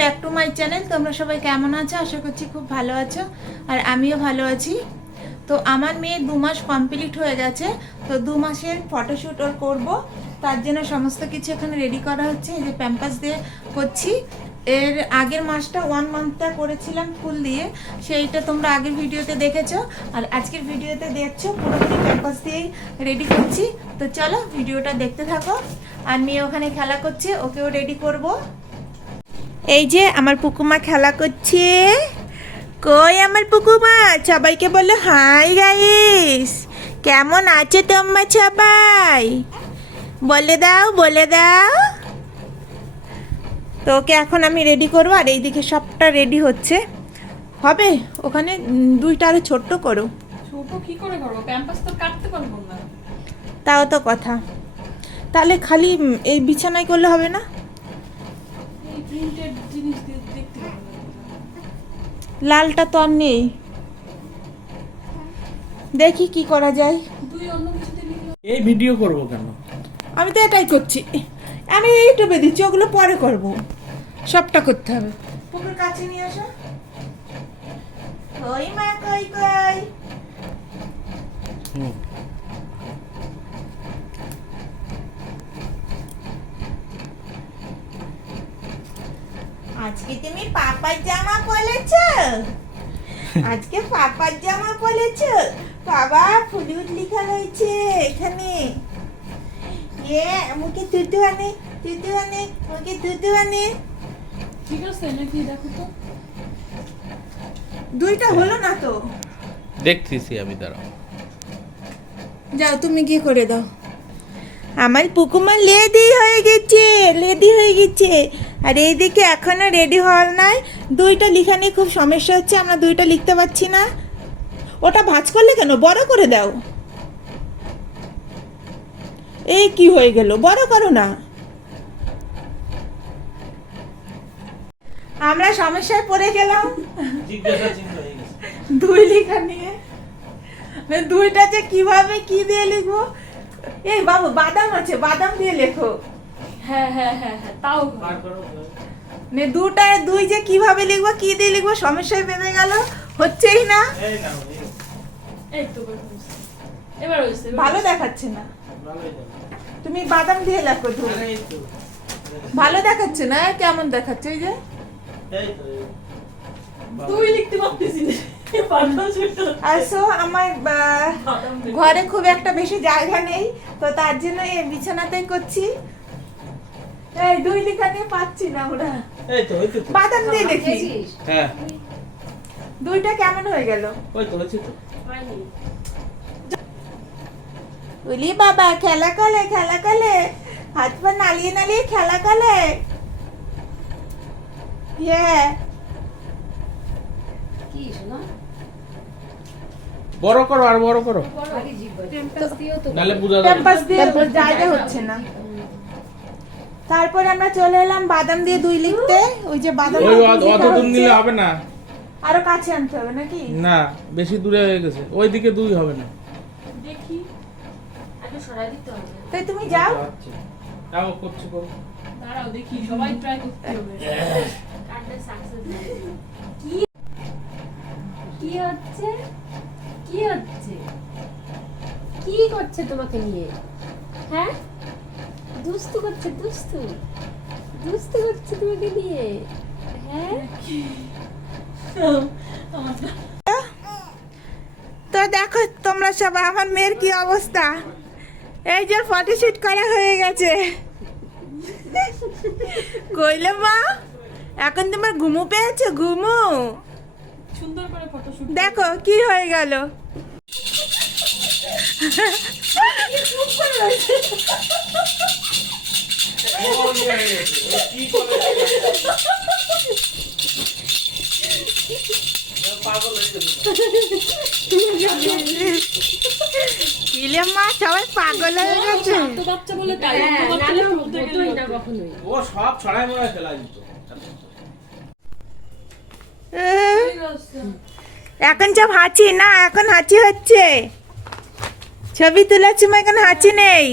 Back to my channel. তোমরা সবাই কেমন আছো? আশা করছি খুব ভালো আছো, আর আমিও ভালো আছি। তো আমার মেয়ে 2 মাস কমপ্লিট হয়ে গেছে, তো 2 মাসের ফটোশ্যুট ওর করবো, তার জন্য সমস্ত কিছু এখানে রেডি করা হচ্ছে। এই যে প্যাম্পাস দিয়ে করছি। এর আগের মাসটা 1 মান্থটা করেছিলাম ফুল দিয়ে, সেইটা তোমরা আগের ভিডিওতে দেখেছো, আর আজকের ভিডিওতে দেখছো পুরোপুরি প্যাম্পাস দিয়েই রেডি করছি। তো চলো ভিডিওটা দেখতে থাকো। আর মেয়ে ওখানে খেলা করছে, ওকেও রেডি করব। এই যে আমার পুকুমা খেলা করছে। কই আমার পুকুমা? সবাইকে বলো হাই গাইস, কেমন আছে তোমরা সবাই? বলে দাও, বলে দাও। তো ওকে এখন আমি রেডি করবো, আর এইদিকে সবটা রেডি হচ্ছে। হবে ওখানে 2টা আরো ছোট্ট করো। ছোট কি করে করবো? প্যাম্পাস তো কাটতে পারবো না। তাও তো কথা। তাহলে খালি এই বিছানায় করলে হবে না? এই প্রিন্টেড জিনিস দেখতে পারবো না। লালটা তো আর নেই, দেখি কি করা যায়। তুই অন্য কিছুতে নিয়ে এই ভিডিও করব কেন? আমি তো এটাই করছি, আমি ইউটিউবে দিচ্ছি, ওগুলো পরে করব। সবটা করতে হবে। পুকুর কাছে নিয়ে আসো। কই মা, কই কই? আজকে তুমি পাপার জামা পরেছো? আজকে পাপার জামা পরেছো? বাবা হলুদ লেখা রয়েছে এখানে। মুখে তুতু আনে, তুতু আনে, মুখে তুতু আনে। ঠিক আছে নাকি দেখো তো। 2টা হলো না তো। দেখতেছি আমি, দাঁড়াও। যাও তুমি গিয়ে করে দাও। আমার পুকুমা লেডি হয়ে গেছে, লেডি হয়ে গেছে। আর এইদিকে এখনো রেডি হওয়ার নাই। 2টা লেখা নিয়ে খুব সমস্যা হচ্ছে, আমরা 2টা লিখতে পারছি না। ওটা ভাঁজ করলে কেন? বড় করে দাও। এই কি হয়ে গেল? বড় করো না। আমরা সমস্যায় পড়ে গেলাম। জিজ্ঞাসা চিন্তা হয়ে গেছে। 2 লেখা নিয়ে 2টা যে কিভাবে কি দিয়ে লিখবো। এই বাবু বাদাম আছে, বাদাম দিয়ে লেখো। হ্যাঁ হ্যাঁ হ্যাঁ হ্যাঁ, তাও বার করো। 2টায় 2 যে কিভাবে লিখবো, কি দিয়ে লিখবো, সমস্যায় বেঁধে গেল। হচ্ছেই না। এই নাও, এই তো হয়েছে। এবার হয়েছে। ভালো দেখাচ্ছে না। ভালোই দাও। তুমি বাদাম দিয়ে লেখো। আরে এই তো, ভালো দেখাচ্ছে না, কেমন দেখাচ্ছে? ওই যে এই তো, তুই লিখতে পারতেছিস না। আসো আমার ঘরে খুব একটা বেশি জায়গা নেই, তো তার জন্য এই বিছানাতেই করছি। এই 2 লেখা নিয়ে পাচ্ছি না আমরা। এই তো, বাদাম দিয়ে দেখি। হ্যাঁ, 2টা কেমন হয়ে গেল? ওই তো হয়েছে তো। বলি বাবা খেলা করে, খেলা করে, হাত পা নালিয়ে নালিয়ে খেলা করে। কি শোনা? বড় করো, আর বড় করো, আগে জিব্বা প্যাম্পাস দিও তো। নালে বুঝা যাবে। প্যাম্পাস দিয়ে জায়গা হচ্ছে না। তারপর আমরা চলে এলাম বাদাম দিয়ে 2 লিখতে। ওই যে বাদাম ওই অত দূর নিলে হবে না। আরো কাছে আনতে হবে নাকি? না, বেশি দূরে হয়ে গেছে। ওইদিকে 2 হবে না। দেখি আগে সরাই দিতে হবে। তাই তুমি যাও। যাও, করছি, করো। দাঁড়াও দেখি, সবাই ট্রাই করতে হবে। কাটলে সাকসেস কি কি হচ্ছে? কি হচ্ছে? কি করছে তোমাকে নিয়ে? হ্যাঁ, দুস্তু করছে, দুস্তু দুস্তু করছে তোমাকে নিয়ে। হ্যাঁ, তো দেখো তোমরা সবাই আমার মেয়ের কি অবস্থা। এই যে ফটোশুট করা হয়ে গেছে। কইলে মা, এখন তোমার ঘুমু পেয়েছে? ঘুমু সুন্দর করে ফটোশুট দেখো কি হয়ে গেল। কি করে পাগল হয়ে গেছে। কিলে মা, সবাই পাগল হয়ে গেছে। তো বাচ্চা বলে তাই বাচ্চা বলতেই না কখনোই। ও সব ছড়াই মড়াই ফেলা দিত। এখন সব হাঁচি না, এখন হাঁচি হচ্ছে। ছবি তোলার সময় এখন হাঁচি নেই।